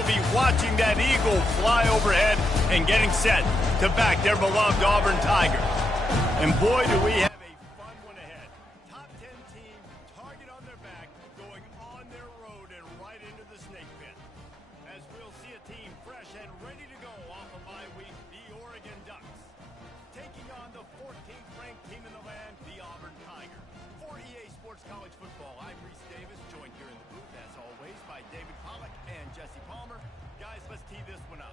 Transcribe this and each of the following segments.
will be watching that eagle fly overhead and getting set to back their beloved Auburn Tigers. And boy, do we have a fun one ahead. Top 10 team, target on their back, going on their road and right into the snake pit. As we'll see a team fresh and ready to go off of bye week, the Oregon Ducks. Taking on the 14th ranked team in the land, the Auburn Tigers. For EA Sports College Football, I'm Reese Davis, joined here in the booth, as always, by David Pollack and Jesse Palmer. Guys, let's tee this one up.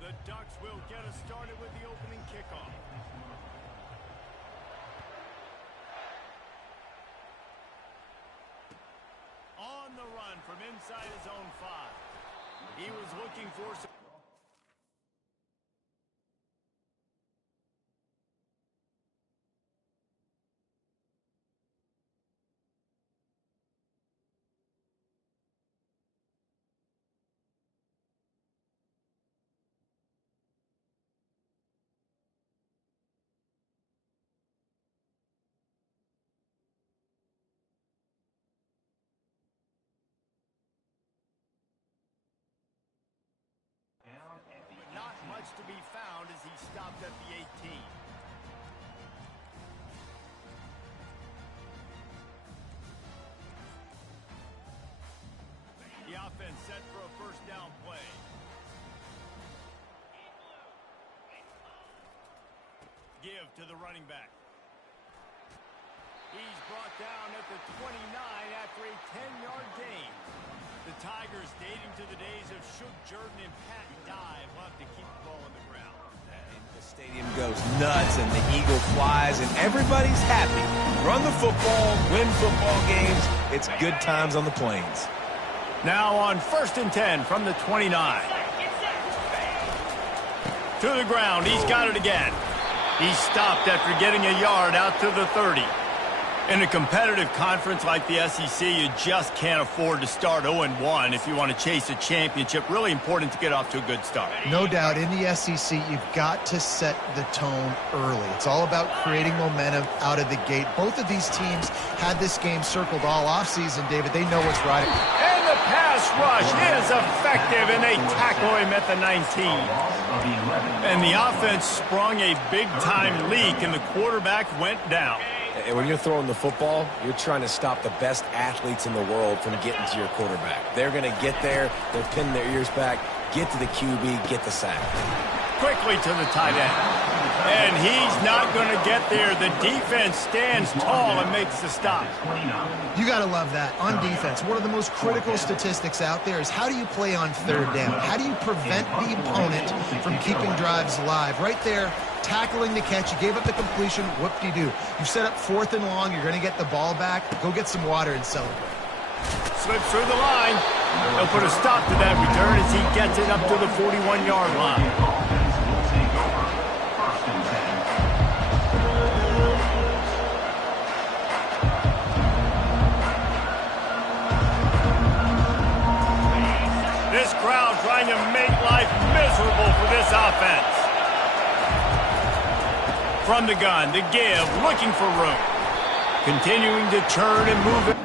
The Ducks will get us started with the opening kickoff. On the run from inside his own 5. He was looking for some... Not much to be found as he stopped at the 18. The offense set for a first down play. Give to the running back. He's brought down at the 29 after a 10-yard gain. The Tigers, dating to the days of Shook Jordan and Pat Dye, will have to keep the ball on the ground. And the stadium goes nuts, and the eagle flies, and everybody's happy. Run the football, win football games. It's good times on the plains. Now on 1st and 10 from the 29. To the ground, he's got it again. He stopped after getting a yard out to the 30. In a competitive conference like the SEC, you just can't afford to start 0-1 if you want to chase a championship. Really important to get off to a good start. No doubt, in the SEC, you've got to set the tone early. It's all about creating momentum out of the gate. Both of these teams had this game circled all offseason, David. They know what's right. And the pass rush is effective, and they tackle him at the 19. And the offense sprung a big-time leak, and the quarterback went down. And when you're throwing the football, you're trying to stop the best athletes in the world from getting to your quarterback. They're going to get there. They're pinning their ears back, get to the QB, get the sack. Quickly to the tight end. And he's not going to get there. The defense stands tall and makes the stop. You got to love that. On defense, one of the most critical statistics out there is how do you play on 3rd down? How do you prevent the opponent from keeping drives alive? Right there, tackling the catch. You gave up the completion. Whoop-de-doo. You set up 4th and long. You're going to get the ball back. Go get some water and celebrate. Slips through the line. They'll put a stop to that return as he gets it up to the 41-yard line. This crowd trying to make life miserable for this offense. From the gun, the give, looking for room. Continuing to turn and move it.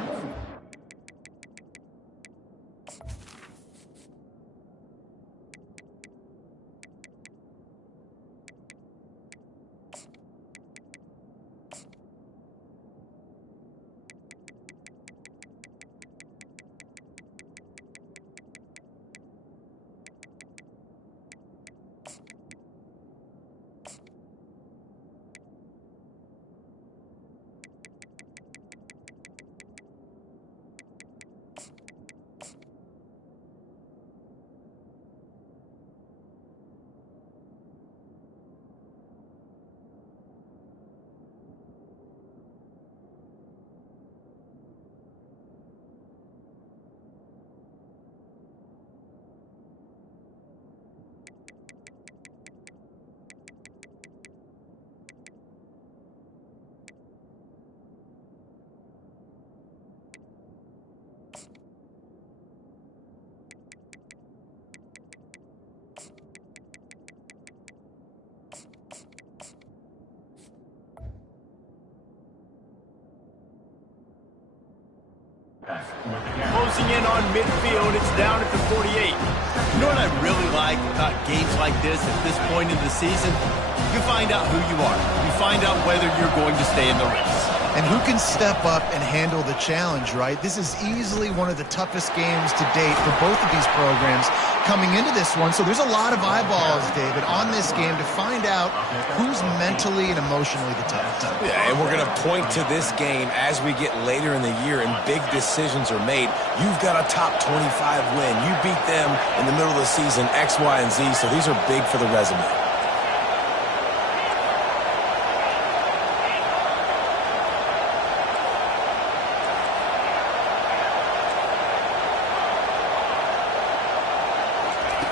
Closing in on midfield, it's down at the 48. You know what I really like about games like this at this point in the season? You find out who you are. You find out whether you're going to stay in the race. And who can step up and handle the challenge, right? This is easily one of the toughest games to date for both of these programs coming into this one. So there's a lot of eyeballs, David, on this game to find out who's mentally and emotionally the toughest. Yeah, and we're going to point to this game as we get later in the year and big decisions are made. You've got a top 25 win. You beat them in the middle of the season, X, Y, and Z, so these are big for the resume.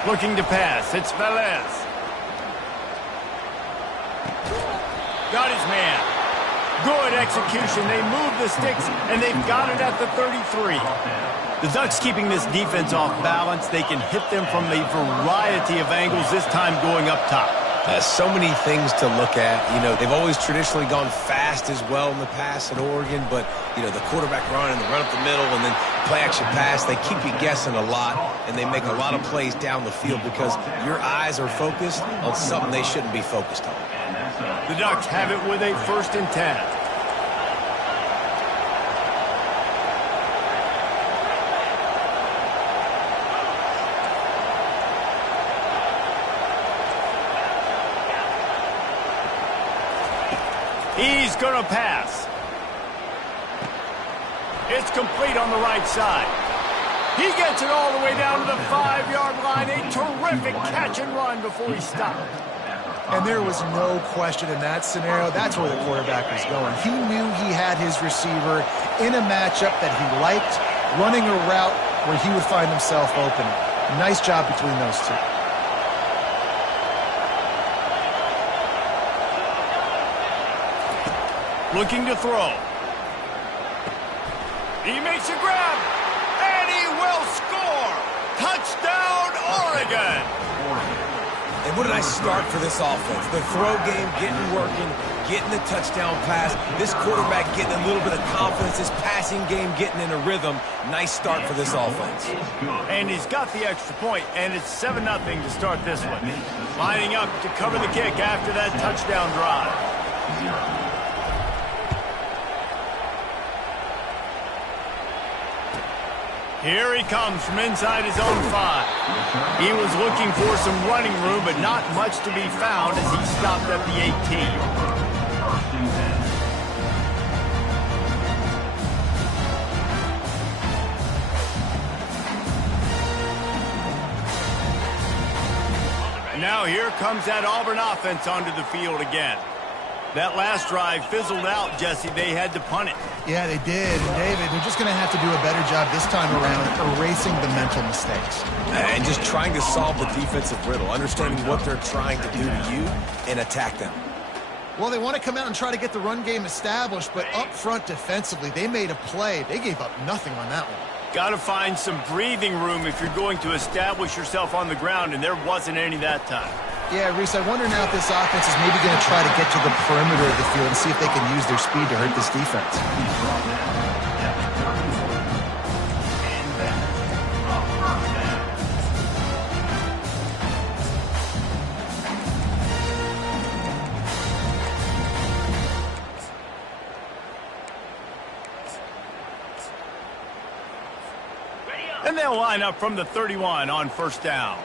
Looking to pass, it's Velez. Got his man. Good execution. They move the sticks, and they've got it at the 33. The Ducks keeping this defense off balance. They can hit them from a variety of angles, this time going up top. So many things to look at. You know, they've always traditionally gone fast as well in the past at Oregon, but, you know, the quarterback run and the run up the middle and then play-action pass, they keep you guessing a lot, and they make a lot of plays down the field because your eyes are focused on something they shouldn't be focused on. The Ducks have it with a 1st and 10. He's going to pass. It's complete on the right side. He gets it all the way down to the 5-yard line. A terrific catch and run before he stopped. And there was no question in that scenario. That's where the quarterback was going. He knew he had his receiver in a matchup that he liked, running a route where he would find himself open. Nice job between those two. Looking to throw. He makes a grab, and he will score. Touchdown, Oregon. And what a nice start for this offense. The throw game getting working, getting the touchdown pass. This quarterback getting a little bit of confidence. This passing game getting in a rhythm. Nice start for this offense. And he's got the extra point, and it's 7-0 to start this one. Lining up to cover the kick after that touchdown drive. Here he comes from inside his own 5. He was looking for some running room, but not much to be found as he stopped at the 18. And now here comes that Auburn offense onto the field again. That last drive fizzled out, Jesse. They had to punt it. Yeah, they did. And David, they're just going to have to do a better job this time around erasing the mental mistakes. And just trying to solve the defensive riddle, understanding what they're trying to do to you and attack them. Well, they want to come out and try to get the run game established, but up front defensively, they made a play. They gave up nothing on that one. Got to find some breathing room if you're going to establish yourself on the ground, and there wasn't any that time. Yeah, Reese, I wonder now if this offense is maybe going to try to get to the perimeter of the field and see if they can use their speed to hurt this defense. And they'll line up from the 31 on 1st down.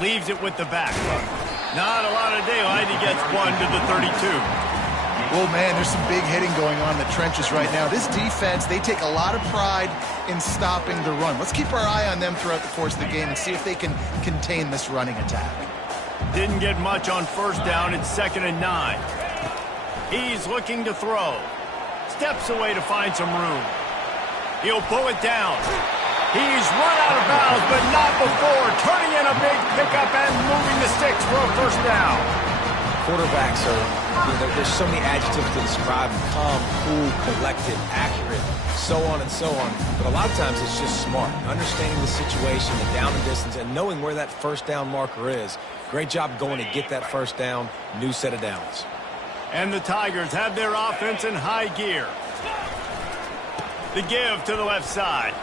Leaves it with the back. Not a lot of daylight. He gets one to the 32. Oh, man, there's some big hitting going on in the trenches right now. This defense, they take a lot of pride in stopping the run. Let's keep our eye on them throughout the course of the game and see if they can contain this running attack. Didn't get much on 1st down. It's 2nd and 9. He's looking to throw. Steps away to find some room. He'll pull it down. He's run out of bounds, but not before. Turning in a big pickup and moving the sticks for a 1st down. Quarterbacks are, there's so many adjectives to describe them: calm, cool, collected, accurate, so on and so on. But a lot of times it's just smart, understanding the situation, the down and distance, and knowing where that 1st down marker is. Great job going to get that 1st down, new set of downs. And the Tigers have their offense in high gear. The give to the left side.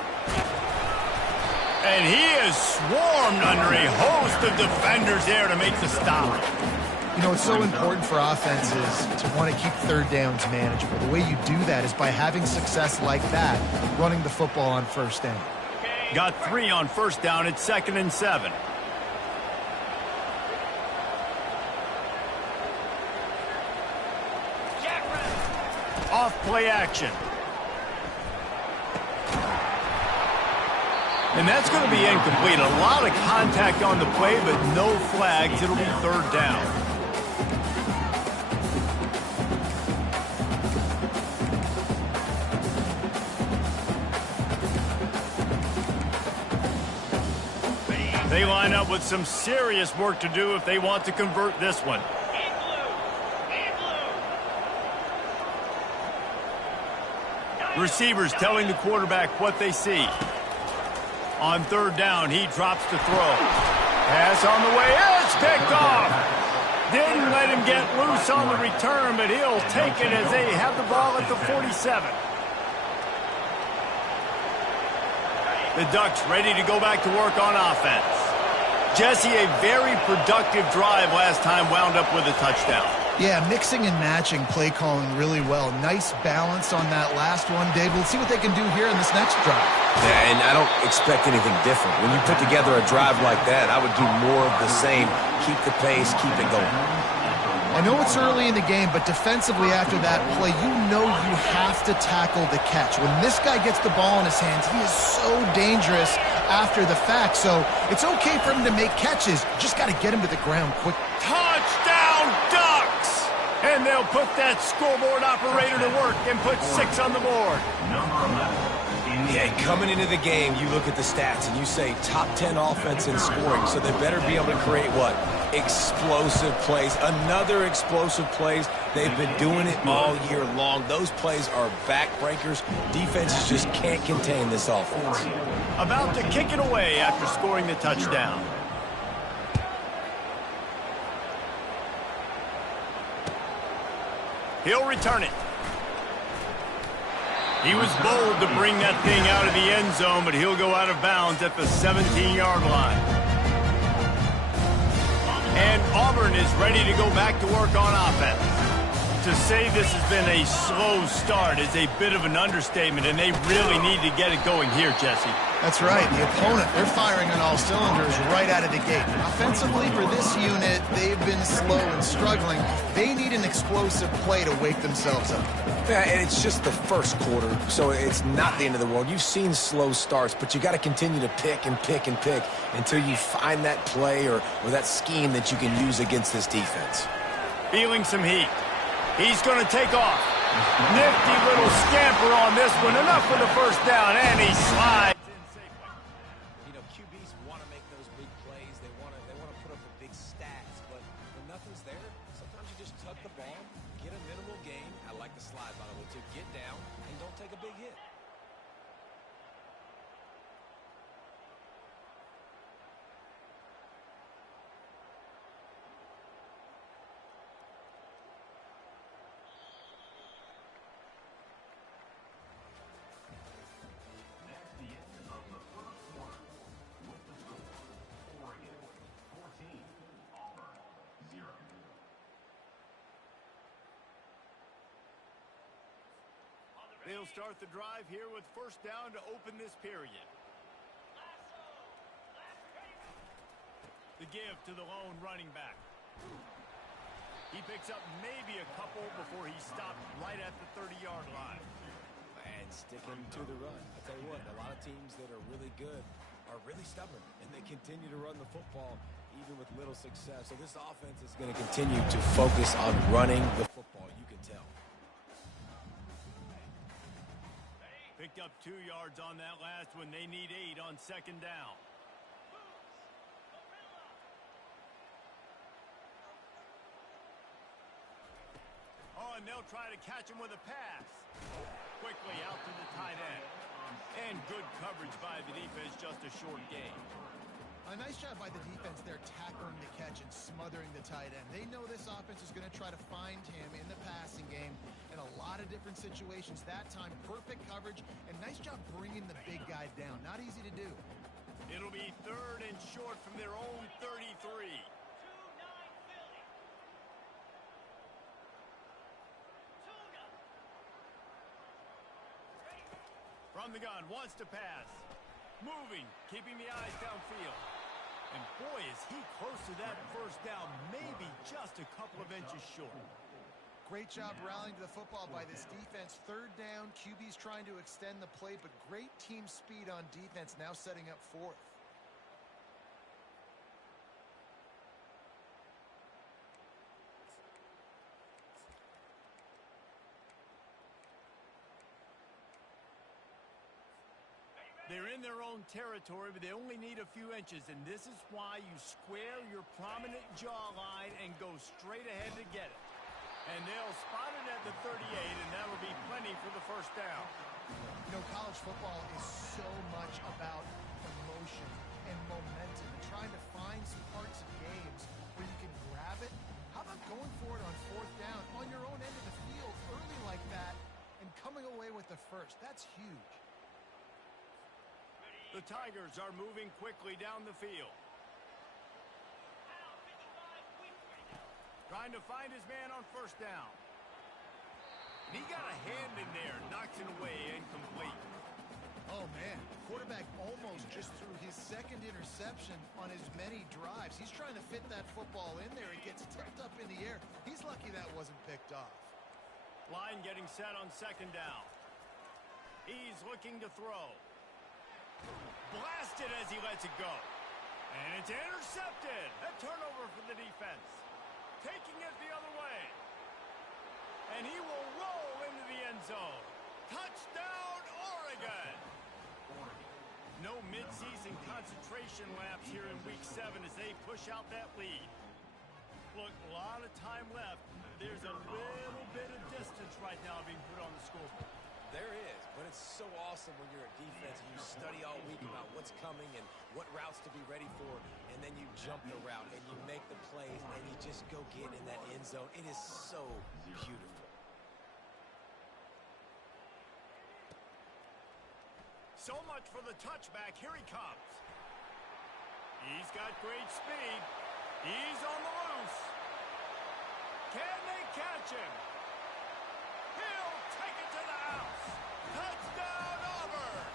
And he is swarmed under a host of defenders there to make the stop. You know, it's so important for offenses to want to keep third downs manageable. The way you do that is by having success like that, running the football on first down. Got 3 on first down at 2nd and 7. Off play action. And that's going to be incomplete. A lot of contact on the play, but no flags. It'll be 3rd down. They line up with some serious work to do if they want to convert this one. Receivers telling the quarterback what they see. On 3rd down, he drops to throw. Pass on the way. It's picked off. Didn't let him get loose on the return, but he'll take it as they have the ball at the 47. The Ducks ready to go back to work on offense. Jesse, a very productive drive last time, wound up with a touchdown. Yeah, mixing and matching play calling really well. Nice balance on that last one, Dave. Let's see what they can do here in this next drive. Yeah, and I don't expect anything different. When you put together a drive like that, I would do more of the same. Keep the pace, keep it going. I know it's early in the game, but defensively after that play, you know you have to tackle the catch. When this guy gets the ball in his hands, he is so dangerous after the fact. So it's okay for him to make catches. Just got to get him to the ground quick. Touchdown, Ducks! And they'll put that scoreboard operator to work and put 6 on the board. Yeah, coming into the game, you look at the stats and you say top 10 offense in scoring, so they better be able to create what? Explosive plays. Another explosive plays. They've been doing it all year long. Those plays are backbreakers. Defenses just can't contain this offense. About to kick it away after scoring the touchdown. He'll return it. He was bold to bring that thing out of the end zone, but he'll go out of bounds at the 17-yard line. And Auburn is ready to go back to work on offense. To say this has been a slow start is a bit of an understatement, and they really need to get it going here, Jesse. That's right. The opponent, they're firing on all cylinders right out of the gate. Offensively, for this unit, they've been slow and struggling. They need an explosive play to wake themselves up. Yeah, and it's just the first quarter, so it's not the end of the world. You've seen slow starts, but you got to continue to pick and pick and pick until you find that play or that scheme that you can use against this defense. Feeling some heat. He's going to take off. Nifty little scamper on this one. Enough for the first down, and he slides in safely. You know, QBs want to make those big plays. They want to put up the big stats, but when nothing's there, sometimes you just tuck the ball, get a minimal gain. I like the slide, by the way, too. Get down and don't take a big hit. They'll start the drive here with first down to open this period. The give to the lone running back. He picks up maybe a couple before he stopped right at the 30-yard line. And sticking to the run. I tell you what, a lot of teams that are really good are really stubborn, and they continue to run the football even with little success. So this offense is going to continue to focus on running the football, you can tell. Picked up 2 yards on that last one. They need 8 on second down. Oh, and they'll try to catch him with a pass. Quickly out to the tight end. And good coverage by the defense, just a short gain. A nice job by the defense there tackling the catch and smothering the tight end. They know this offense is going to try to find him in the passing game in a lot of different situations. That time, perfect coverage, and nice job bringing the big guy down. Not easy to do. It'll be 3rd and short from their own 33. From the gun, wants to pass. Moving, keeping the eyes downfield. And boy, is he close to that first down, maybe just a couple of inches short. Great job rallying to the football by this defense. 3rd down, QB's trying to extend the play, but great team speed on defense, now setting up 4th. They're in their own territory, but they only need a few inches, and this is why you square your prominent jawline and go straight ahead to get it. And they'll spot it at the 38, and that'll be plenty for the first down. You know, college football is so much about emotion and momentum and trying to find some parts of games where you can grab it. How about going for it on 4th down on your own end of the field early like that and coming away with the first? That's huge. The Tigers are moving quickly down the field. Trying to find his man on 1st down. And he got a hand in there, knocks it away, incomplete. Oh, man. Quarterback almost just threw his 2nd interception on as many drives. He's trying to fit that football in there. It gets tipped up in the air. He's lucky that wasn't picked off. Line getting set on 2nd down. He's looking to throw. Blasted as he lets it go. And it's intercepted. A turnover for the defense. Taking it the other way. And he will roll into the end zone. Touchdown, Oregon. No midseason concentration laps here in Week 7 as they push out that lead. Look, a lot of time left. There's a little bit of distance right now being put on the scoreboard. There is, but it's so awesome when you're a defense and you study all week about what's coming and what routes to be ready for, and then you jump the route and you make the plays and you just go get in that end zone. It is so beautiful. So much for the touchback. Here he comes. He's got great speed. He's on the loose. Can they catch him? He'll take it to the house. Touchdown, Auburn!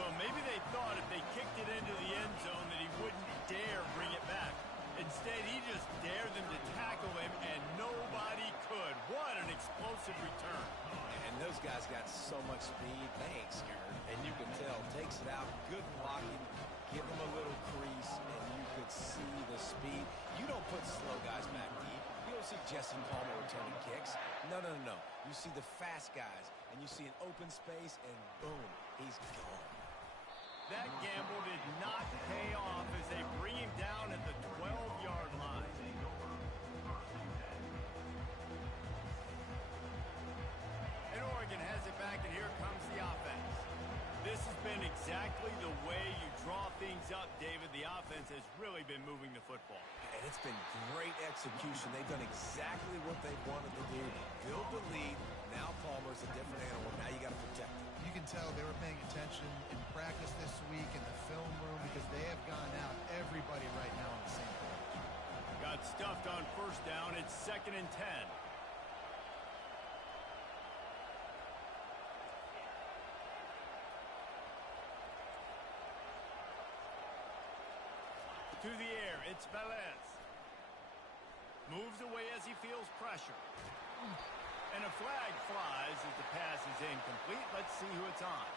Well, maybe they thought if they kicked it into the end zone that he wouldn't dare bring it back. Instead, he just dared them to tackle him, and nobody could. What an explosive return. And those guys got so much speed, they ain't scared. And you can tell, takes it out, good blocking, give them a little crease, and you could see the speed. You don't put slow guys back deep. You don't see Jesse Palmer returning kicks. No, no, no, no. You see the fast guys, and you see an open space, and boom, he's gone. That gamble did not pay off as they bring him down at the 12-yard line. And Oregon has it back, and here comes the offense. This has been exactly the way you draw things up, David. The offense has really been moving the football. And it's been great execution. They've done exactly what they wanted to do. Build the lead. Now Palmer's a different animal. Now you got to protect him. You can tell they were paying attention in practice this week in the film room because they have gone out, everybody right now on the same page. Got stuffed on 1st down. It's 2nd and 10. To the air, it's Velez. Moves away as he feels pressure. And a flag flies as the pass is incomplete. Let's see who it's on.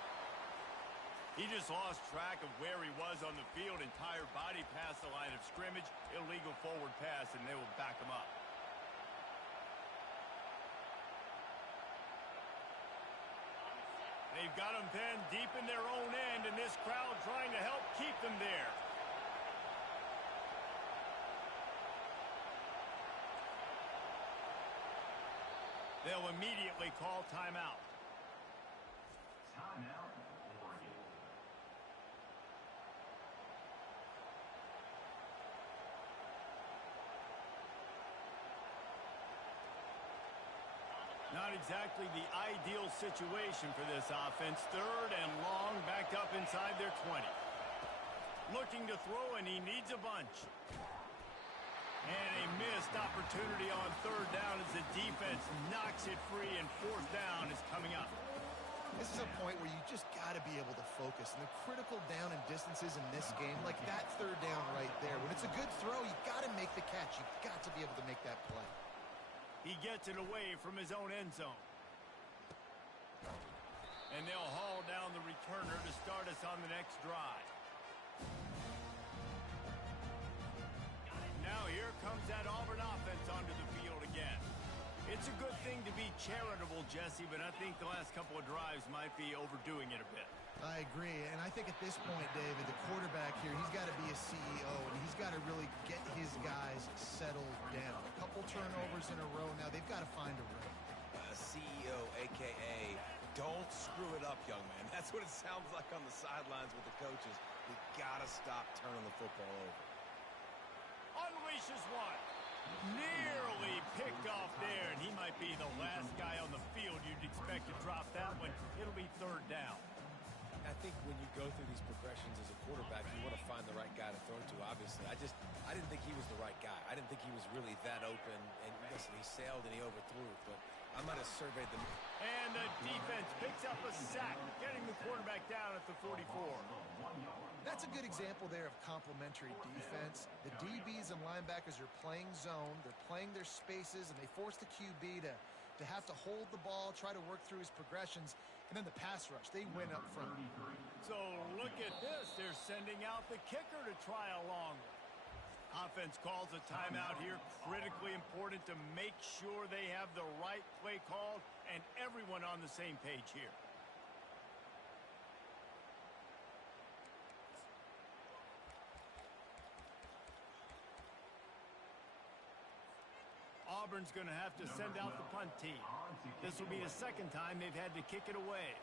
He just lost track of where he was on the field. Entire body past the line of scrimmage. Illegal forward pass, and they will back him up. They've got him pinned deep in their own end, and this crowd trying to help keep them there. They'll immediately call timeout. Timeout, Oregon. not exactly the ideal situation for this offense. 3rd and long, back up inside their 20. Looking to throw, and he needs a bunch. And a missed opportunity on 3rd down as the defense knocks it free, and 4th down is coming up. This is a point where you just got to be able to focus. And the critical down and distances in this game, like that 3rd down right there, when it's a good throw, you got to make the catch. You've got to be able to make that play. He gets it away from his own end zone. And they'll haul down the returner to start us on the next drive. Now here comes that Auburn offense onto the field again. It's a good thing to be charitable, Jesse, but I think the last couple of drives might be overdoing it a bit. I agree, and I think at this point, David, the quarterback here, he's got to be a CEO, and he's got to really get his guys settled down. A couple turnovers in a row now. They've got to find a rhythm. CEO, a.k.a. don't screw it up, young man. That's what it sounds like on the sidelines with the coaches. We got to stop turning the football over. Unleashes one. Nearly picked off there, and he might be the last guy on the field you'd expect to drop that one. It'll be 3rd down. I think when you go through these progressions as a quarterback, you want to find the right guy to throw to, obviously. I didn't think he was the right guy. I didn't think he was really that open. And listen, he sailed and he overthrew it, but I might have surveyed them. And the defense picks up a sack, getting the quarterback down at the 44. That's a good example there of complementary defense. The DBs and linebackers are playing zone, they're playing their spaces, and they force the QB to have to hold the ball, try to work through his progressions, and then the pass rush, they win up front. So look at this. They're sending out the kicker to try a long one. Offense calls a timeout here. Critically important to make sure they have the right play called and everyone on the same page here. Auburn's going to have to send out the punt team. This will be the 2nd time they've had to kick it away.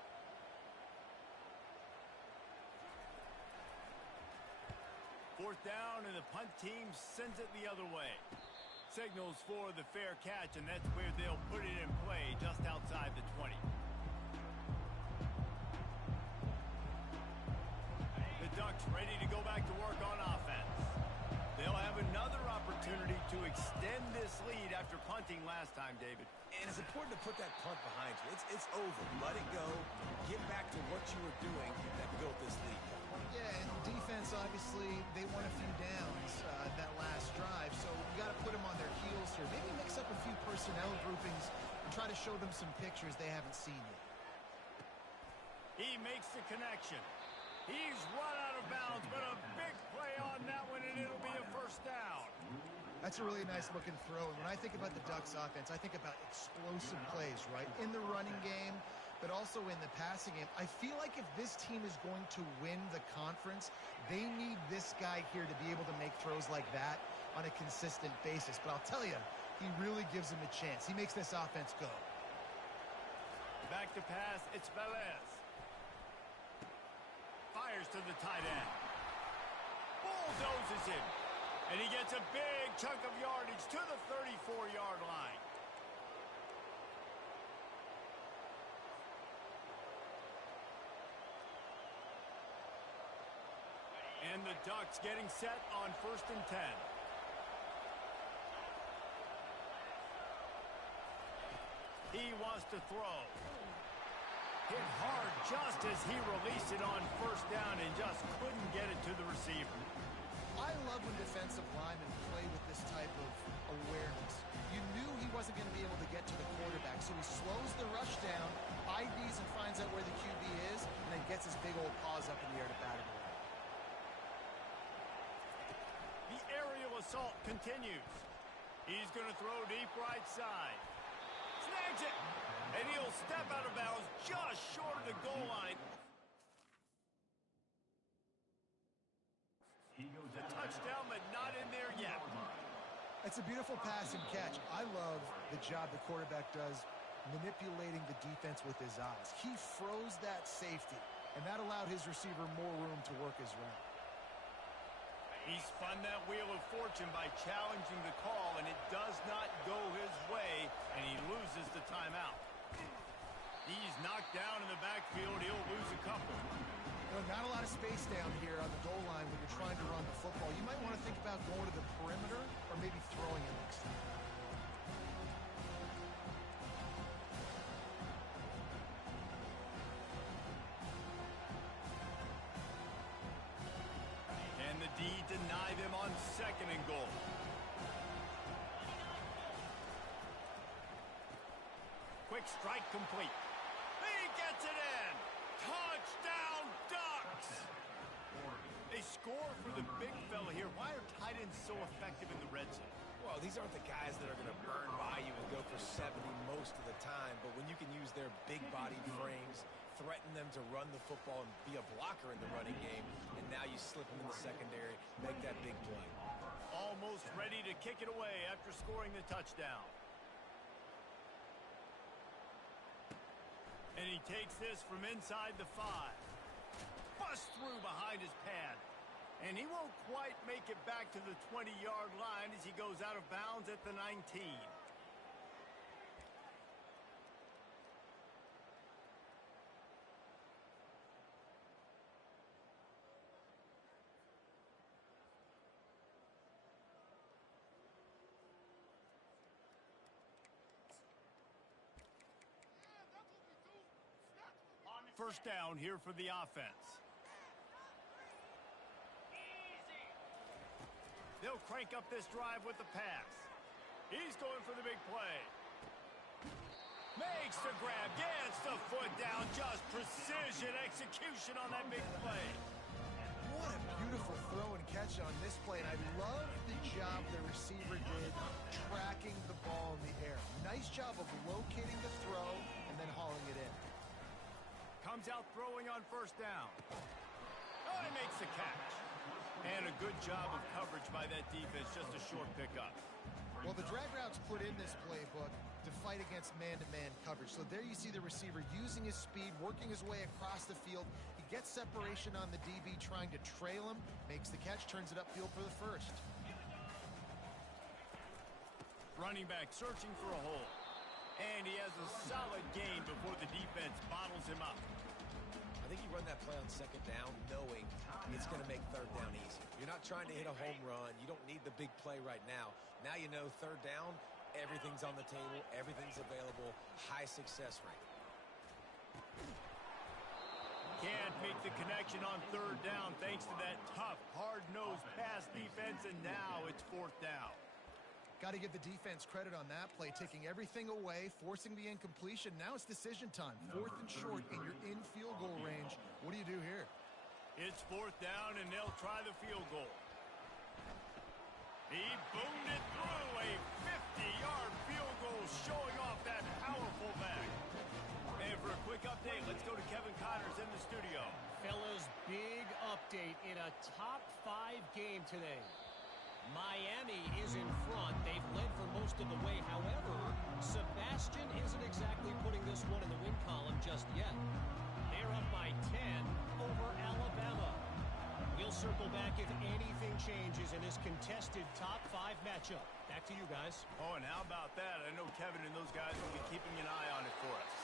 Fourth down, and the punt team sends it the other way. Signals for the fair catch, and that's where they'll put it in play, just outside the 20. The Ducks ready to go back to work on offense. They'll have another opportunity to extend this lead after punting last time, David. And it's important to put that punt behind you. It's over. Let it go. Get back to what you were doing that built this lead. Yeah, and defense, obviously, they won a few downs that last drive, so you got to put them on their heels here. Maybe mix up a few personnel groupings and try to show them some pictures they haven't seen yet. He makes the connection. He's run out of bounds, but a big play on that one, and it'll be a 1st down. That's a really nice-looking throw. And when I think about the Ducks offense, I think about explosive plays, right? In the running game, but also in the passing game. I feel like if this team is going to win the conference, they need this guy here to be able to make throws like that on a consistent basis. But I'll tell you, he really gives them a chance. He makes this offense go. Back to pass, it's Velez. Fires to the tight end. Bulldozes him. And he gets a big chunk of yardage to the 34-yard line. And the Ducks getting set on 1st and 10. He wants to throw. Hit hard just as he released it on 1st down and just couldn't get it to the receiver. I love when defensive linemen play with this type of awareness. You knew he wasn't going to be able to get to the quarterback, so he slows the rush down, IDs and finds out where the QB is, and then gets his big old paws up in the air to bat it away. The aerial assault continues. He's going to throw deep right side. Snags it! And he'll step out of bounds just short of the goal line. The touchdown, but not in there yet. It's a beautiful pass and catch. I love the job the quarterback does manipulating the defense with his eyes. He froze that safety, and that allowed his receiver more room to work his route. He spun that wheel of fortune by challenging the call, and it does not go his way, and he loses the timeout. He's knocked down in the backfield. He'll lose a couple. Not a lot of space down here on the goal line when you're trying to run the football. You might want to think about going to the perimeter or maybe throwing it next time. And the D deny them on 2nd and goal. Quick strike complete. He gets it in. Touchdown, Ducks! They score for the big fella here. Why are tight ends so effective in the red zone? Well, these aren't the guys that are going to burn by you and go for 70 most of the time, but when you can use their big-bodied frames, threaten them to run the football and be a blocker in the running game, and now you slip them in the secondary, make that big play. Almost ready to kick it away after scoring the touchdown. And he takes this from inside the 5. Bust through behind his pad. And he won't quite make it back to the 20-yard line as he goes out of bounds at the 19. First down here for the offense. They'll crank up this drive with the pass. He's going for the big play. Makes the grab, gets the foot down, just precision execution on that big play. What a beautiful throw and catch on this play, and I love the job the receiver did tracking the ball in the air. Nice job of locating the throw and then hauling it in. Comes out throwing on first down. Oh, he makes the catch. And a good job of coverage by that defense, just a short pickup. Well, the drag routes put in this playbook to fight against man-to-man coverage. So there you see the receiver using his speed, working his way across the field. He gets separation on the DB trying to trail him, makes the catch, turns it upfield for the first. Running back searching for a hole. And he has a solid gain before the defense bottles him up. I think you run that play on 2nd down knowing it's going to make 3rd down easy. You're not trying to hit a home run. You don't need the big play right now. Now you know 3rd down, everything's on the table, everything's available, high success rate. Can't make the connection on 3rd down thanks to that tough, hard-nosed pass defense, and now it's 4th down. Got to give the defense credit on that play, taking everything away, forcing the incompletion. Now it's decision time. 4th and short, and you're in field goal range. What do you do here? It's 4th down, and they'll try the field goal. He boomed it through a 50-yard field goal, showing off that powerful back. And for a quick update, let's go to Kevin Connors in the studio. Fellas, big update in a top 5 game today. Miami is in front. They've led for most of the way. However, Sebastian isn't exactly putting this one in the win column just yet. They're up by 10 over Alabama. We'll circle back if anything changes in this contested top 5 matchup. Back to you guys. Oh, and how about that? I know Kevin and those guys will be keeping an eye on it for us.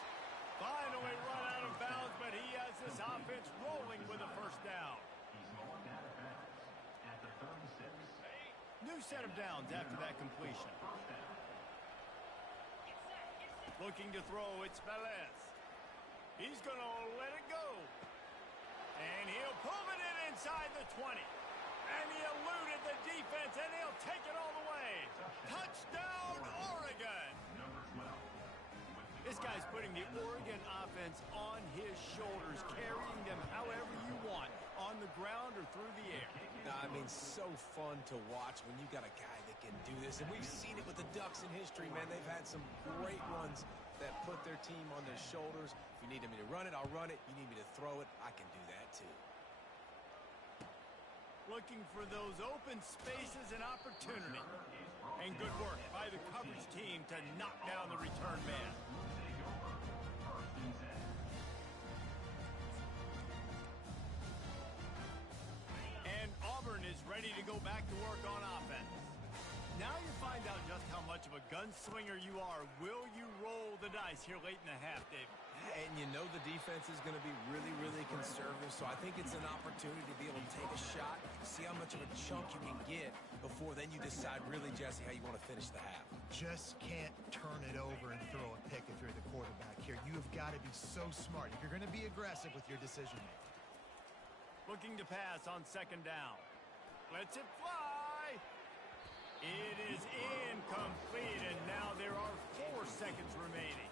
Finally run out of bounds, but he has this offense rolling with a first down. New set of downs after that completion. Looking to throw, it's Velez. He's going to let it go. And he'll pull it in inside the 20. And he eluded the defense, and he'll take it all the way. Touchdown, Oregon. This guy's putting the Oregon offense on his shoulders, carrying them however you want, on the ground or through the air. I mean, so fun to watch when you got a guy that can do this. And we've seen it with the Ducks in history, man. They've had some great ones that put their team on their shoulders. If you need me to run it, I'll run it. You need me to throw it, I can do that too. Looking for those open spaces and opportunity. And good work by the coverage team to knock down the return man. And Auburn is ready to go back to work on offense. Now you find out just how much much of a gunslinger you are, will you roll the dice here late in the half, David? And you know the defense is going to be really, really conservative, so I think it's an opportunity to be able to take a shot, see how much of a chunk you can get before then you decide really, Jesse, how you want to finish the half. Just can't turn it over and throw a pick if you're the quarterback here. You have got to be so smart if you're going to be aggressive with your decision-making. Looking to pass on second down. Lets it fly. It is incomplete, and now there are 4 seconds remaining.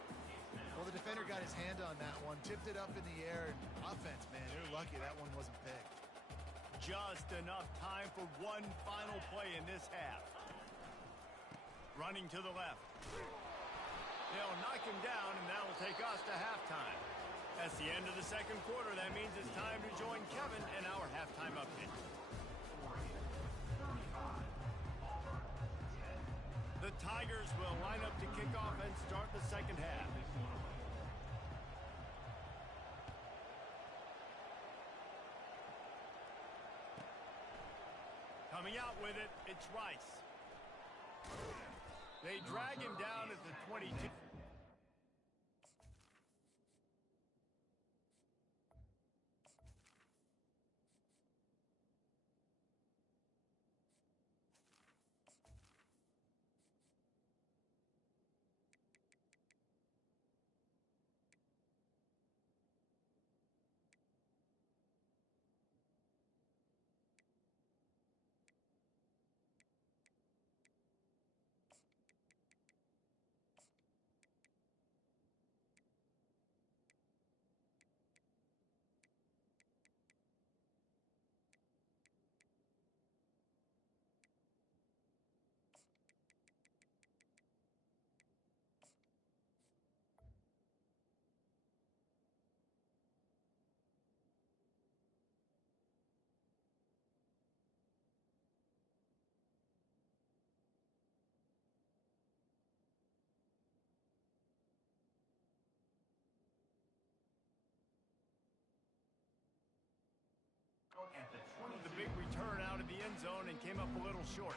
Well, the defender got his hand on that one, tipped it up in the air, and offense, man, they're lucky that one wasn't picked. Just enough time for one final play in this half. Running to the left. They'll knock him down, and that'll take us to halftime. That's the end of the second quarter. That means it's time to join Kevin and our halftime update. The Tigers will line up to kick off and start the second half. Coming out with it, it's Rice. They drag him down at the 22. The big return out of the end zone and came up a little short.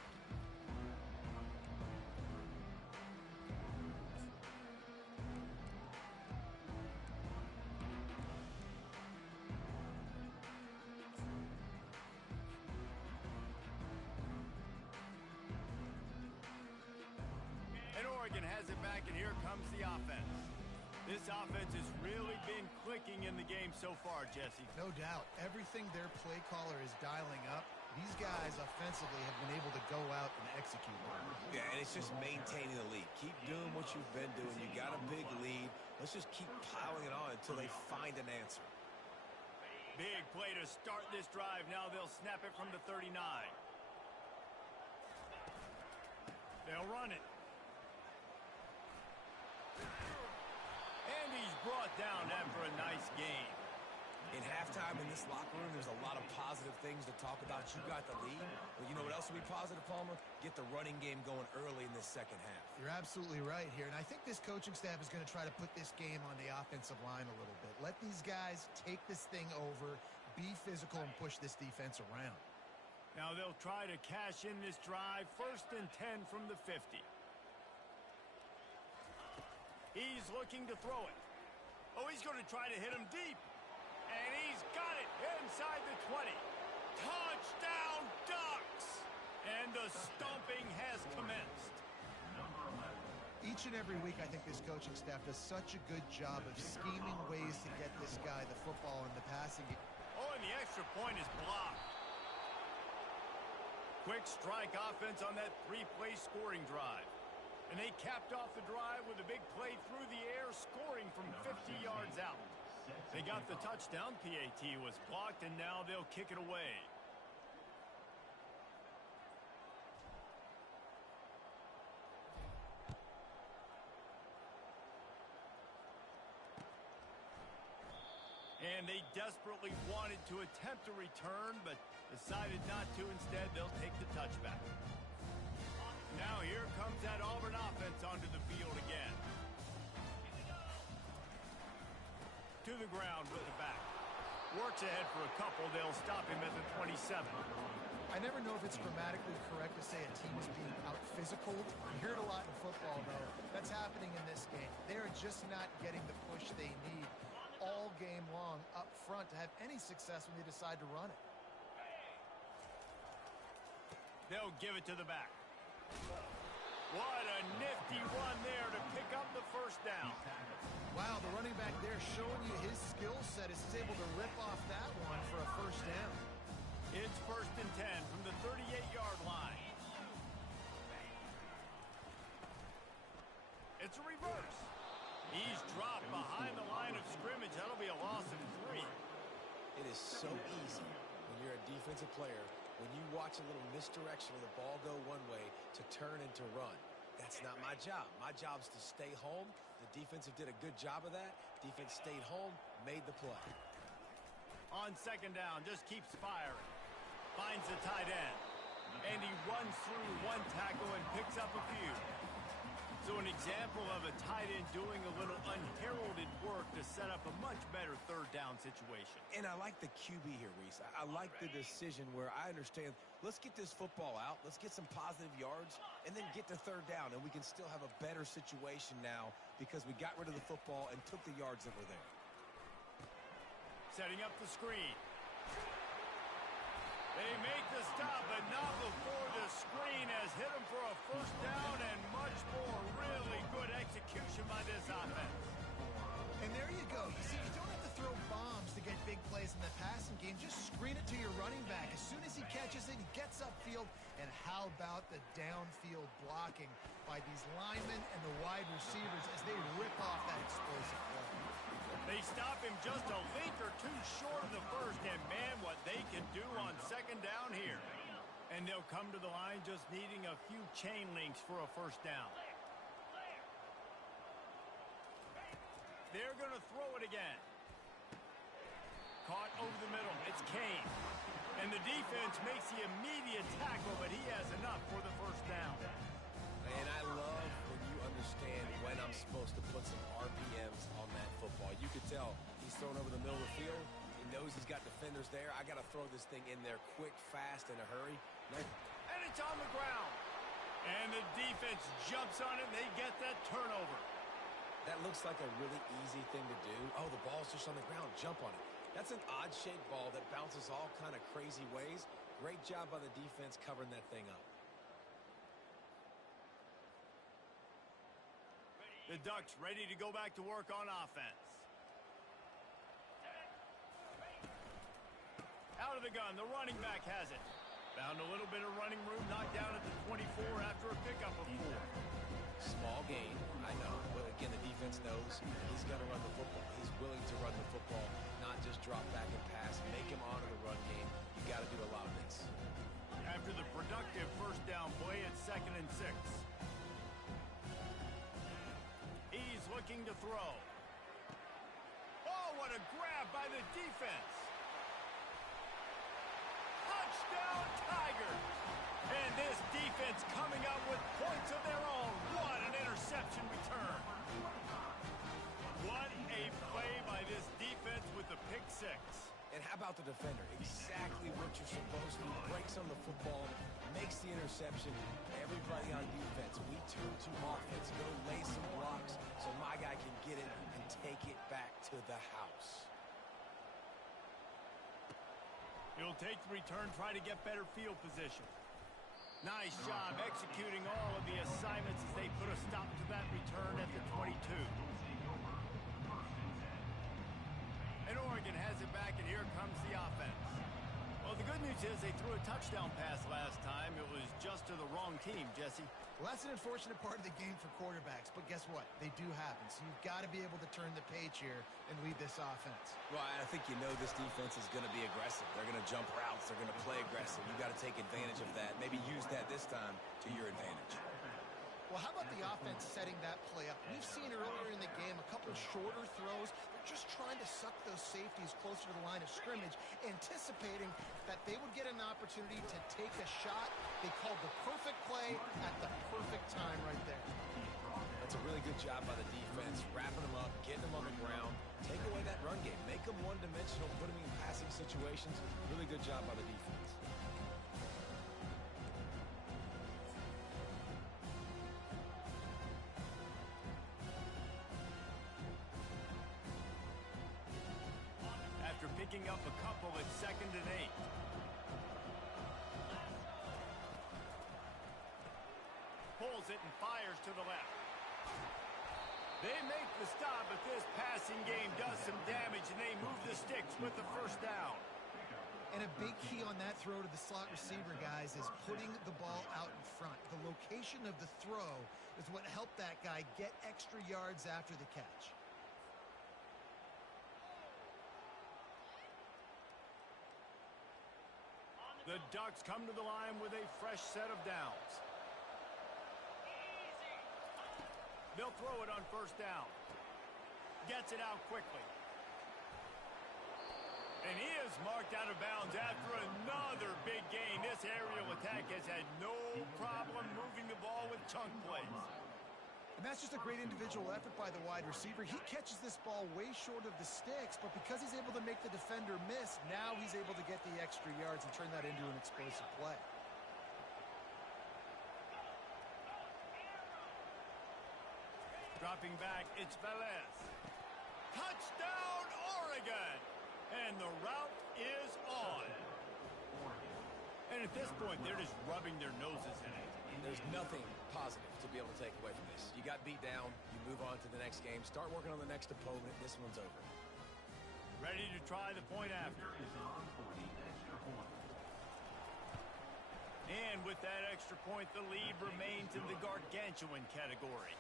And Oregon has it back, and here comes the offense. This offense has really been clicking in the game so far, Jesse. No doubt. Everything their play caller is dialing up, these guys offensively have been able to go out and execute. Yeah, and it's just maintaining the lead. Keep doing what you've been doing. You got a big lead. Let's just keep piling it on until they find an answer. Big play to start this drive. Now they'll snap it from the 39. They'll run it. And he's brought down after a nice game. In halftime in this locker room, there's a lot of positive things to talk about. You got the lead. But you know what else will be positive, Palmer? Get the running game going early in this second half. You're absolutely right here. And I think this coaching staff is going to try to put this game on the offensive line a little bit. Let these guys take this thing over, be physical, and push this defense around. Now they'll try to cash in this drive. 1st and 10 from the 50. He's looking to throw it. Oh, he's going to try to hit him deep. And he's got it inside the 20. Touchdown, Ducks! And the stomping has commenced. Each and every week, I think this coaching staff does such a good job of scheming ways to get this guy the football in the passing game. Oh, and the extra point is blocked. Quick strike offense on that 3-play scoring drive. And they capped off the drive with a big play through the air, scoring from 50 yards out. They got the touchdown. PAT was blocked, and now they'll kick it away. And they desperately wanted to attempt a return, but decided not to. Instead, they'll take the touchback. Now here comes that Auburn offense onto the field again. To the ground with the back. Works ahead for a couple. They'll stop him at the 27. I never know if it's grammatically correct to say a team is being out-physical. You hear it a lot in football, though. That's happening in this game. They're just not getting the push they need all game long up front to have any success when they decide to run it. They'll give it to the back. What a nifty run there to pick up the first down. Wow, the running back there showing you his skill set is he's able to rip off that one for a first down. It's 1st and 10 from the 38-yard line. It's a reverse. He's dropped behind the line of scrimmage. That'll be a loss of 3. It is so easy when you're a defensive player, when you watch a little misdirection of the ball go one way to turn and to run. That's not my job. My job is to stay home. The defensive did a good job of that. Defense stayed home, made the play. On 2nd down, just keeps firing. Finds the tight end. And he runs through one tackle and picks up a few. So an example of a tight end doing a little unheralded work to set up a much better 3rd down situation. And I like the QB here, Reese. I like the decision where I understand, let's get this football out, let's get some positive yards, and then get to 3rd down, and we can still have a better situation now because we got rid of the football and took the yards that were there. Setting up the screen. They make the stop, but not before the screen has hit him for a 1st down and much more. Really good execution by this offense. And there you go. You see, you don't have to throw bombs to get big plays in the passing game. Just screen it to your running back. As soon as he catches it, he gets upfield. And how about the downfield blocking by these linemen and the wide receivers as they rip off that explosive play. They stop him just a link or two short of the 1st, and man, what they can do on 2nd down here. And they'll come to the line just needing a few chain links for a 1st down. They're going to throw it again. Caught over the middle. It's Kane. And the defense makes the immediate tackle, but he has enough for the 1st down. And I love when you understand when I'm supposed to put some RPMs on that football. You could tell he's thrown over the middle of the field. He knows he's got defenders there. I got to throw this thing in there quick, fast, in a hurry. And it's on the ground. And the defense jumps on it, and they get that turnover. That looks like a really easy thing to do. Oh, the ball's just on the ground. Jump on it. That's an odd-shaped ball that bounces all kind of crazy ways. Great job by the defense covering that thing up. The Ducks ready to go back to work on offense. Out of the gun, the running back has it. Found a little bit of running room, knocked down at the 24 after a pickup of 4. Small gain, I know, but again, the defense knows he's going to run the football. He's willing to run the football, not just drop back and pass, make him honor the run game. You got to do a lot of this. After the productive 1st down play, it's 2nd and 6. He's looking to throw. Oh, what a grab by the defense. Touchdown, Tigers. And this defense coming up with points of their own. What an interception return. What a play by this defense with the pick 6. And how about the defender? Exactly what you're supposed to. Breaks on the football, makes the interception. Everybody on defense, we turn to offense. Go lay some blocks so my guy can get it and take it back to the house. He'll take the return, try to get better field position. Nice job executing all of the assignments as they put a stop to that return at the 22. And Oregon has it back, and here comes the offense. Well, the good news is they threw a touchdown pass last time. It was just to the wrong team, Jesse. Well, that's an unfortunate part of the game for quarterbacks, but guess what? They do happen, so you've got to be able to turn the page here and lead this offense. Well, I think you know this defense is going to be aggressive. They're going to jump routes. They're going to play aggressive. You've got to take advantage of that. Maybe use that this time to your advantage. Well, how about the offense setting that play up? We've seen earlier in the game a couple shorter throws. They're just trying to suck those safeties closer to the line of scrimmage, anticipating that they would get an opportunity to take a shot. They called the perfect play at the perfect time right there. That's a really good job by the defense, wrapping them up, getting them on the ground, take away that run game, make them one-dimensional, put them in passing situations. Really good job by the defense. picking up a couple at 2nd and 8. Pulls it and fires to the left. They make the stop, but this passing game does some damage, and they move the sticks with the first down. And a big key on that throw to the slot receiver, guys, is putting the ball out in front. The location of the throw is what helped that guy get extra yards after the catch. The Ducks come to the line with a fresh set of downs. They'll throw it on first down. Gets it out quickly. And he is marked out of bounds after another big gain. This aerial attack has had no problem moving the ball with chunk plays. And that's just a great individual effort by the wide receiver. He catches this ball way short of the sticks, but because he's able to make the defender miss, now he's able to get the extra yards and turn that into an explosive play. Dropping back, it's Velez. Touchdown, Oregon! And the route is on. And at this point, they're just rubbing their noses in it. There's nothing positive to be able to take away from this. You got beat down, you move on to the next game, start working on the next opponent. This one's over. Ready to try the point after. And with that extra point, the lead remains in the gargantuan category.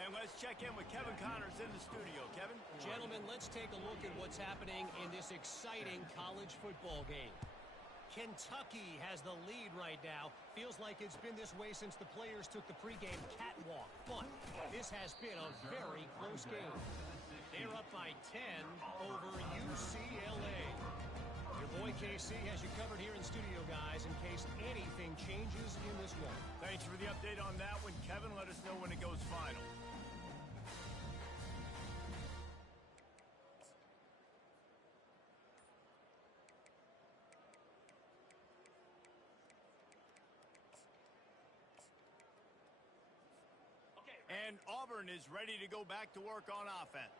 And let's check in with Kevin Connors in the studio. Kevin? Gentlemen, let's take a look at what's happening in this exciting college football game. Kentucky has the lead right now. Feels like it's been this way since the players took the pregame catwalk. But this has been a very close game. They're up by 10 over UCLA. Your boy KC has you covered here in studio, guys, in case anything changes in this one. Thanks for the update on that one, Kevin. Let us know when it goes final. And Auburn is ready to go back to work on offense.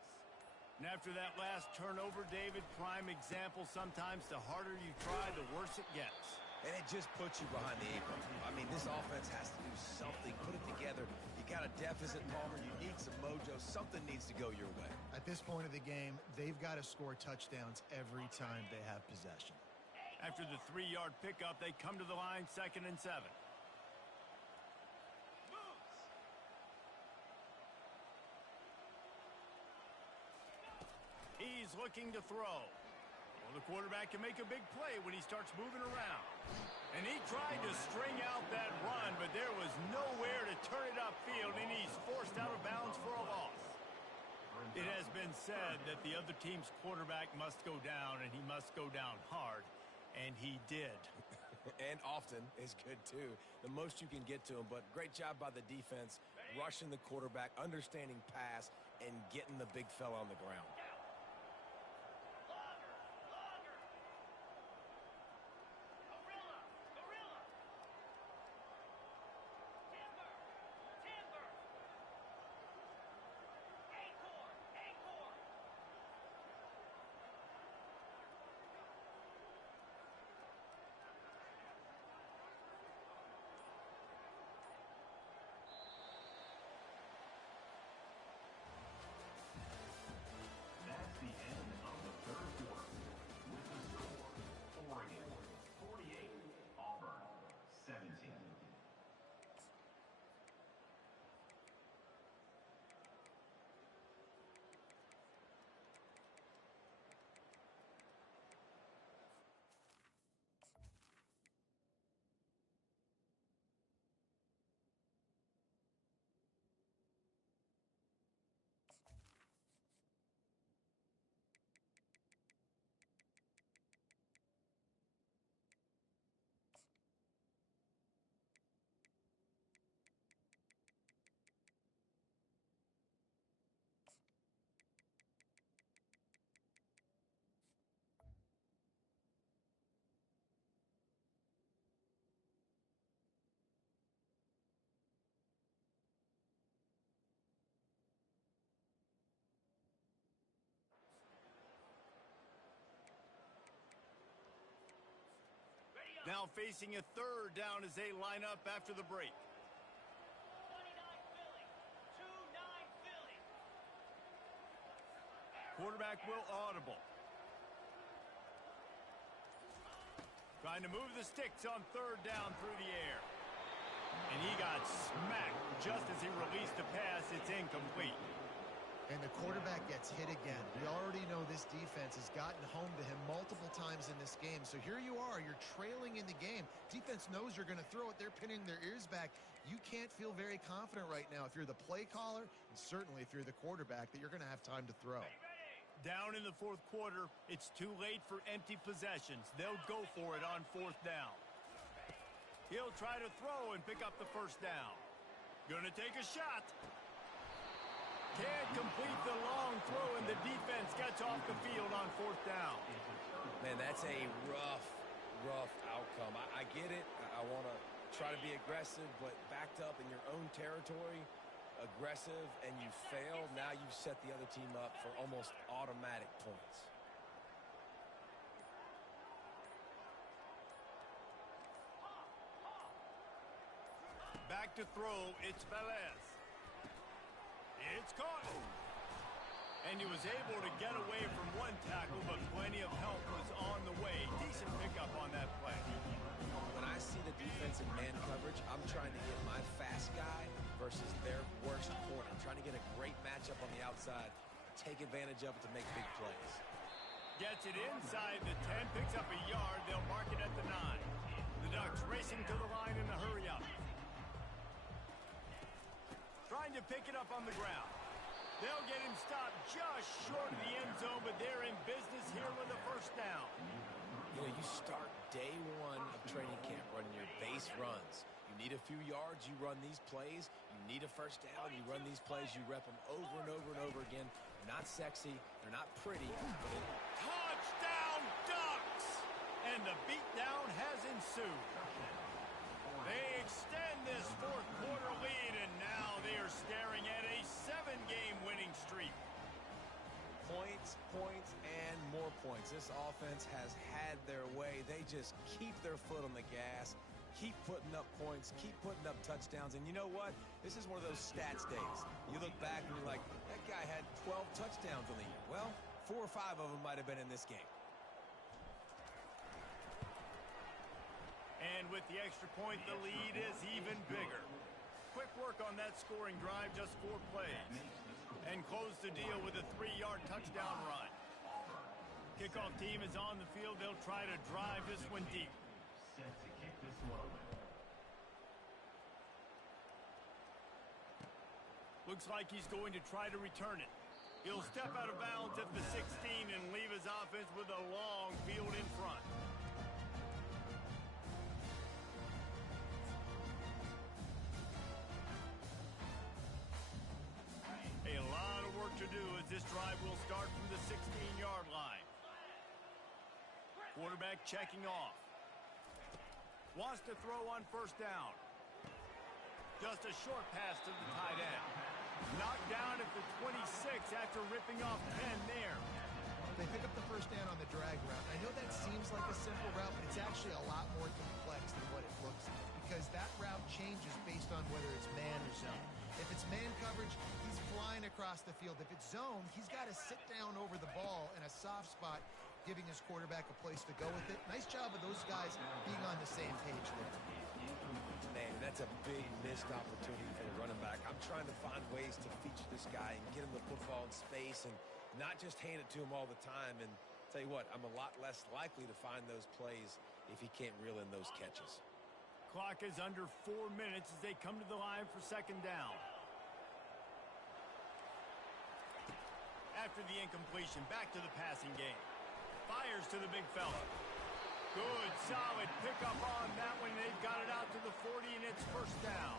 And after that last turnover, David, prime example, sometimes the harder you try, the worse it gets. And it just puts you behind the eight ball. I mean, this offense has to do something. Put it together. You got a deficit, Palmer. You need some mojo. Something needs to go your way. At this point of the game, they've got to score touchdowns every time they have possession. After the 3-yard pickup, they come to the line 2nd and 7. He's looking to throw. Well, the quarterback can make a big play when he starts moving around. And he tried to string out that run, but there was nowhere to turn it upfield, and he's forced out of bounds for a loss. It has been said that the other team's quarterback must go down, and he must go down hard, and he did. And often is good, too. The most you can get to him, but great job by the defense, rushing the quarterback, understanding pass, and getting the big fella on the ground. Now facing a third down as they line up after the break. 29 Philly. 2-9 Philly. Quarterback will audible. Trying to move the sticks on third down through the air. And he got smacked just as he released the pass. It's incomplete. And the quarterback gets hit again. We already know this defense has gotten home to him multiple times in this game. So here you are, you're trailing in the game. Defense knows you're going to throw it. They're pinning their ears back. You can't feel very confident right now if you're the play caller, and certainly if you're the quarterback, that you're going to have time to throw. Down in the fourth quarter, it's too late for empty possessions. They'll go for it on fourth down. He'll try to throw and pick up the first down. Gonna take a shot. Can't complete the long throw, and the defense gets off the field on fourth down. Man, that's a rough outcome. I get it. I want to try to be aggressive, but backed up in your own territory, aggressive, and you fail. Now you've set the other team up for almost automatic points. Back to throw, it's Velez. It's caught. And he was able to get away from one tackle, but plenty of help was on the way. Decent pickup on that play. When I see the defense in man coverage, I'm trying to get my fast guy versus their worst corner. I'm trying to get a great matchup on the outside, take advantage of it to make big plays. Gets it inside the 10, picks up a yard. They'll mark it at the 9. The Ducks racing to the line in a hurry-up. Trying to pick it up on the ground. They'll get him stopped just short of the end zone, but they're in business here with a first down. You know, you start day one of training camp running your base runs. You need a few yards, you run these plays. You need a first down, you run these plays. You rep them over and over and over again. They're not sexy, they're not pretty. Touchdown, Ducks! And the beatdown has ensued. They extend this fourth quarter lead, and now they are staring at a 7-game winning streak. Points, and more points. This offense has had their way. They just keep their foot on the gas, keep putting up points, keep putting up touchdowns. And you know what? This is one of those stats days. You look back and you're like, that guy had 12 touchdowns on the year. Well, 4 or 5 of them might have been in this game. And with the extra point, the lead is even bigger. Quick work on that scoring drive, just 4 plays. And close the deal with a 3-yard touchdown run. Kickoff team is on the field. They'll try to drive this one deep. Set to kick this one. Looks like he's going to try to return it. He'll step out of bounds at the 16 and leave his offense with a long field in front. A lot of work to do as this drive will start from the 16-yard line. Quarterback checking off. Wants to throw on first down. Just a short pass to the tight end. Knocked down at the 26 after ripping off 10 there. They pick up the first down on the drag route. I know that seems like a simple route, but it's actually a lot more complex than what it looks like, because that route changes based on whether it's man or zone. If it's man coverage, he's flying across the field. If it's zone, he's got to sit down over the ball in a soft spot, giving his quarterback a place to go with it. Nice job of those guys being on the same page there. Man, that's a big missed opportunity for the running back. I'm trying to find ways to feature this guy and get him the football in space and not just hand it to him all the time. And tell you what, I'm a lot less likely to find those plays if he can't reel in those catches. Clock is under 4 minutes as they come to the line for second down. After the incompletion, back to the passing game. Fires to the big fella. Good, solid pickup on that one. They've got it out to the 40, and it's first down.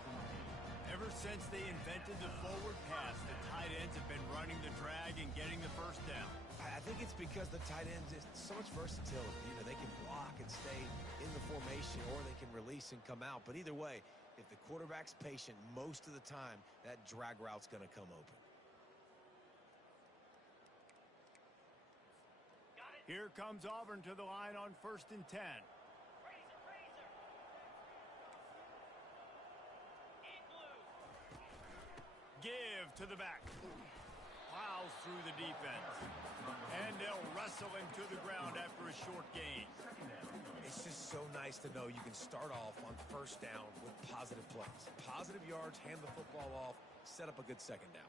Ever since they invented the forward pass, the tight ends have been running the drag and getting the first down. I think it's because the tight ends is so much versatility. You know, they can block and stay in the formation, or they can release and come out. But either way, if the quarterback's patient most of the time, that drag route's going to come open. Here comes Auburn to the line on 1st and 10. to the back. Plows through the defense. And they'll wrestle him to the ground after a short gain. It's just so nice to know you can start off on first down with positive plays. Positive yards, hand the football off, set up a good second down.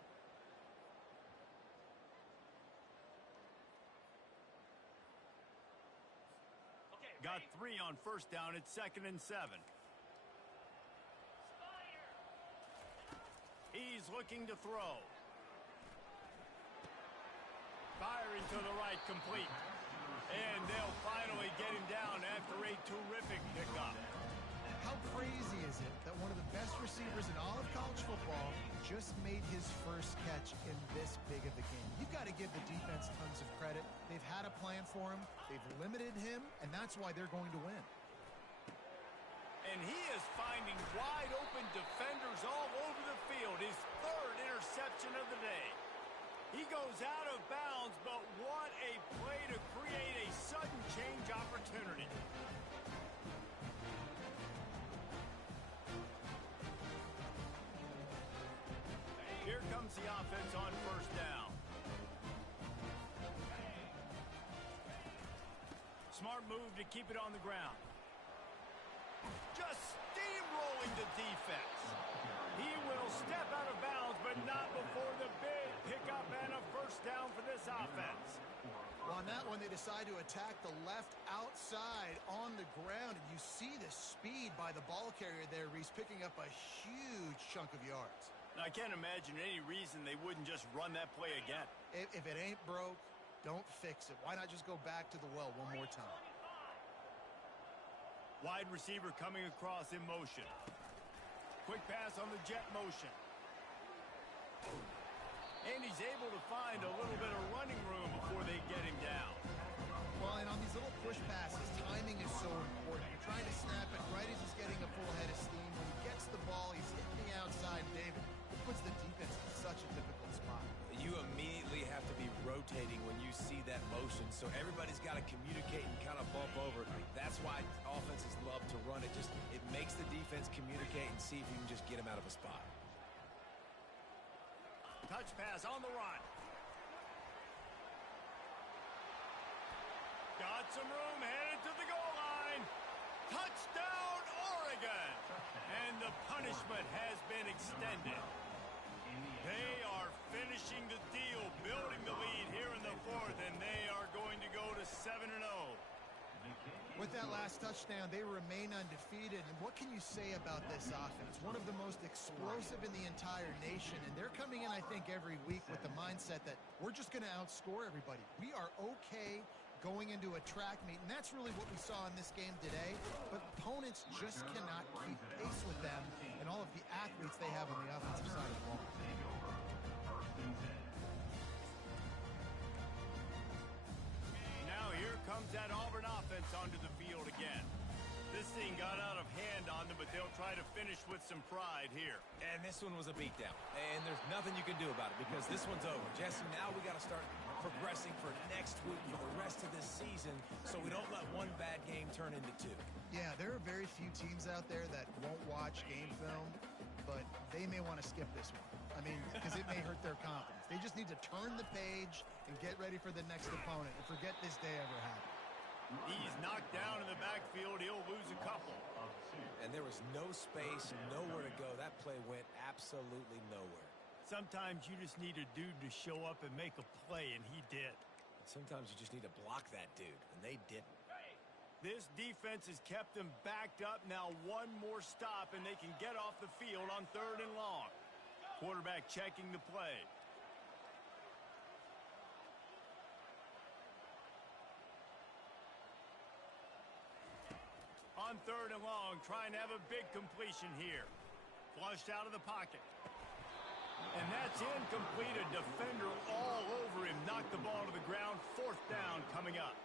Got 3 on first down. It's 2nd and 7. He's looking to throw. Firing to the right, complete. And they'll finally get him down after a terrific pickup. How crazy is it that one of the best receivers in all of college football just made his first catch in this big of a game? You've got to give the defense tons of credit. They've had a plan for him. They've limited him, and that's why they're going to win. And he is finding wide open defenders all over the field. His 3rd interception of the day. He goes out of bounds, but what a play to create a sudden change opportunity. Here comes the offense on first down. Smart move to keep it on the ground. Just steamrolling the defense. He will step out of bounds, but not before the big pickup and a first down for this offense. Well, on that one, they decide to attack the left outside on the ground, and you see the speed by the ball carrier there, Reese, picking up a huge chunk of yards. Now, I can't imagine any reason they wouldn't just run that play again. If it ain't broke, don't fix it. Why not just go back to the well one more time? Wide receiver coming across in motion. Quick pass on the jet motion. And he's able to find a little bit of running room before they get him down. Well, and on these little push passes, timing is so important. You're trying to snap it right as he's getting a full head of steam. When he gets the ball, he's hitting the outside, David. It puts the defense in such a difficult spot. You immediately have to be rotating when you see that motion, so everybody's got to communicate and kind of bump over. That's why offenses love to run it. It makes the defense communicate and see if you can just get him out of a spot. Touch pass on the run. Got some room, headed to the goal line. Touchdown, Oregon! And the punishment has been extended. They are finishing the deal, building the lead here in the 4th, and they are going to go to 7-0. With that last touchdown, they remain undefeated. And what can you say about this offense? One of the most explosive in the entire nation. And they're coming in, I think, every week with the mindset that we're just going to outscore everybody. We are okay going into a track meet, and that's really what we saw in this game today. But opponents just cannot keep pace with them and all of the athletes they have on the offensive side of the ball. Now here comes that Auburn offense onto the field again. This thing got out of hand on them, but they'll try to finish with some pride here. And this one was a beatdown. And there's nothing you can do about it because this one's over. Jesse, now we got to start progressing for next week, for the rest of this season, so we don't let one bad game turn into 2. Yeah, there are very few teams out there that won't watch game film, but they may want to skip this one. I mean, because it may hurt their confidence. They just need to turn the page and get ready for the next opponent and forget this day ever happened. He's knocked down in the backfield. He'll lose a couple. And there was no space, nowhere to go. That play went absolutely nowhere. Sometimes you just need a dude to show up and make a play, and he did. And sometimes you just need to block that dude, and they didn't. This defense has kept them backed up. Now one more stop, and they can get off the field on 3rd and long. Quarterback checking the play. On 3rd and long, trying to have a big completion here. Flushed out of the pocket. And that's incomplete. A defender all over him. Knocked the ball to the ground. 4th down coming up.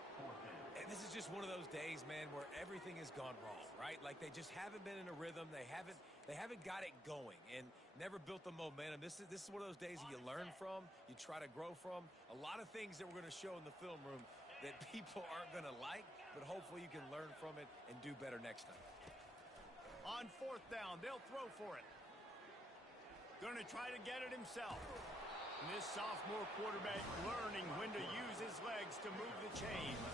And this is just one of those days, man, where everything has gone wrong, right? Like they just haven't been in a rhythm. They haven't got it going and never built the momentum. This is one of those days that you learn from, you try to grow from. A lot of things that we're going to show in the film room that people aren't going to like, but hopefully you can learn from it and do better next time. On 4th down, they'll throw for it. Going to try to get it himself. And this sophomore quarterback learning when to use his legs to move the chains.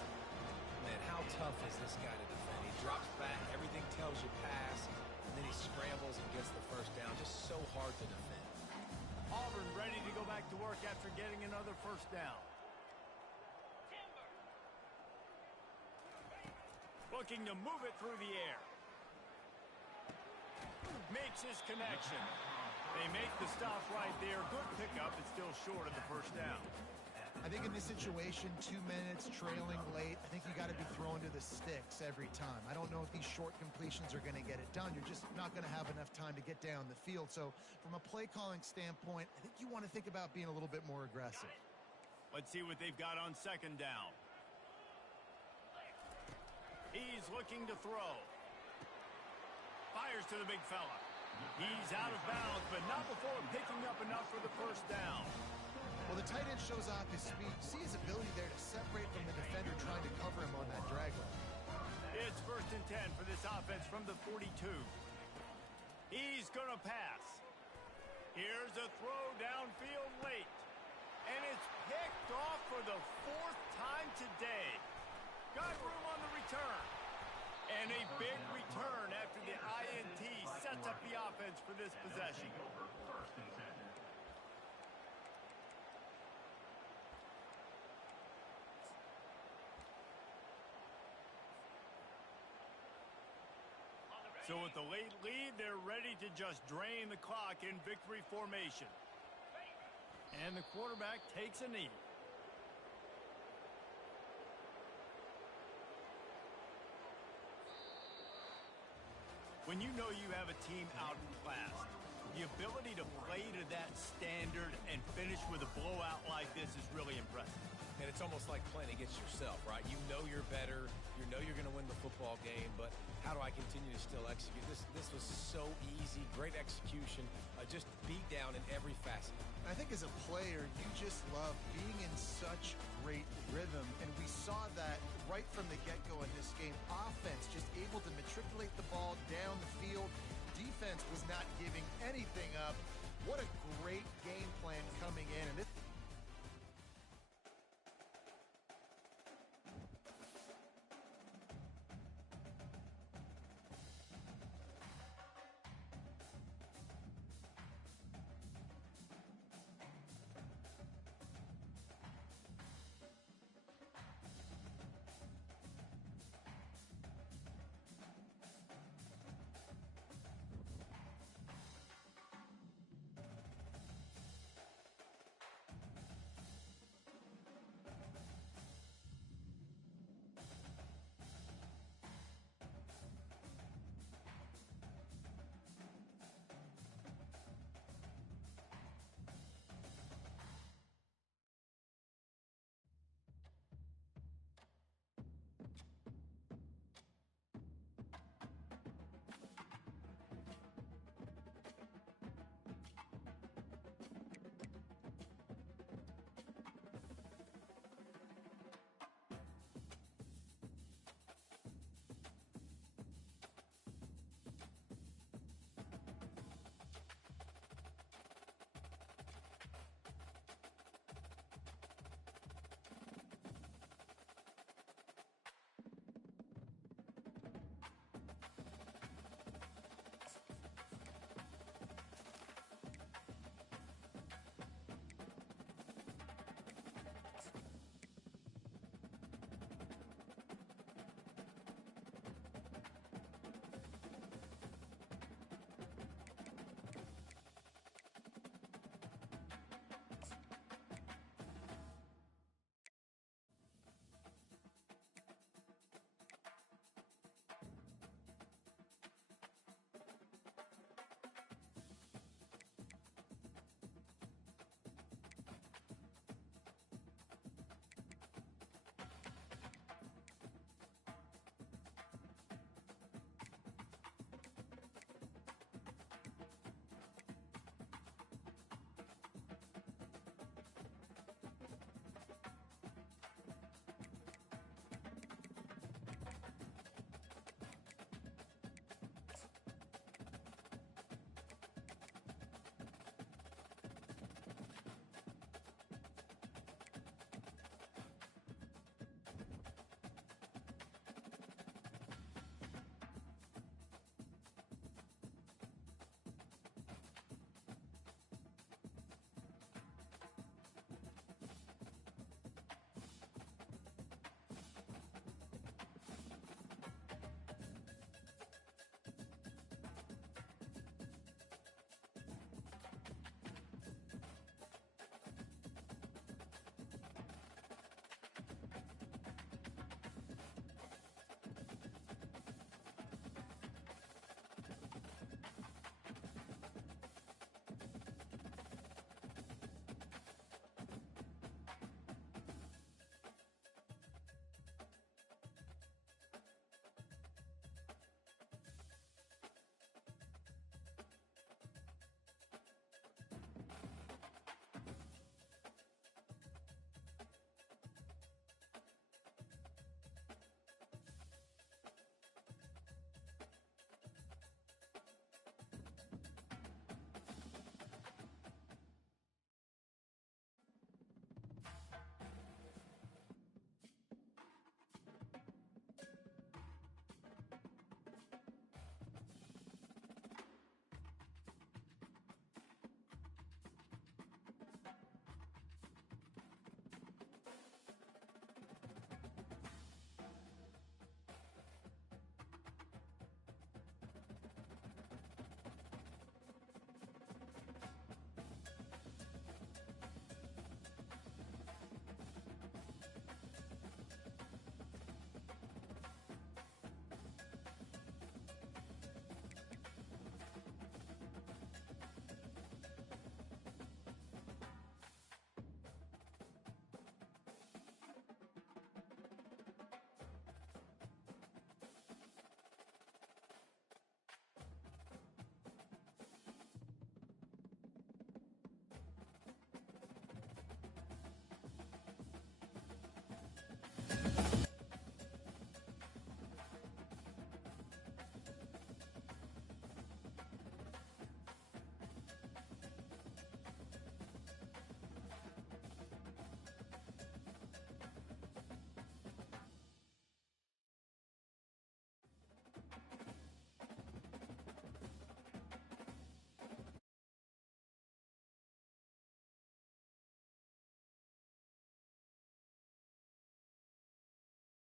Man, how tough is this guy to defend? He drops back, everything tells you pass, and then he scrambles and gets the first down. Just so hard to defend. Auburn ready to go back to work after getting another first down. Looking to move it through the air. Makes his connection. They make the stop right there. Good pickup. It's still short of the first down. I think in this situation, 2 minutes, trailing late, I think you got to be throwing to the sticks every time. I don't know if these short completions are going to get it done. You're just not going to have enough time to get down the field. So from a play calling standpoint, I think you want to think about being a little bit more aggressive. Let's see what they've got on second down. He's looking to throw. Fires to the big fella. He's out of bounds, but not before picking up enough for the first down. Well, the tight end shows off his speed. See his ability there to separate from the defender trying to cover him on that drag route. It's 1st and 10 for this offense from the 42. He's going to pass. Here's a throw downfield late. And it's picked off for the 4th time today. Got room on the return. And a big return after the INT sets up the offense for this possession. So with the late lead, they're ready to just drain the clock in victory formation. And the quarterback takes a knee. When you know you have a team outclassed, the ability to play to that standard and finish with a blowout like this is really impressive. And it's almost like playing against yourself, right? You know you're better. You know you're going to win the football game, but how do I continue to still execute? This was so easy. Great execution. Just beat down in every facet. I think as a player, you just love being in such great rhythm, and we saw that right from the get-go in this game. Offense just able to matriculate the ball down the field. Defense was not giving anything up. What a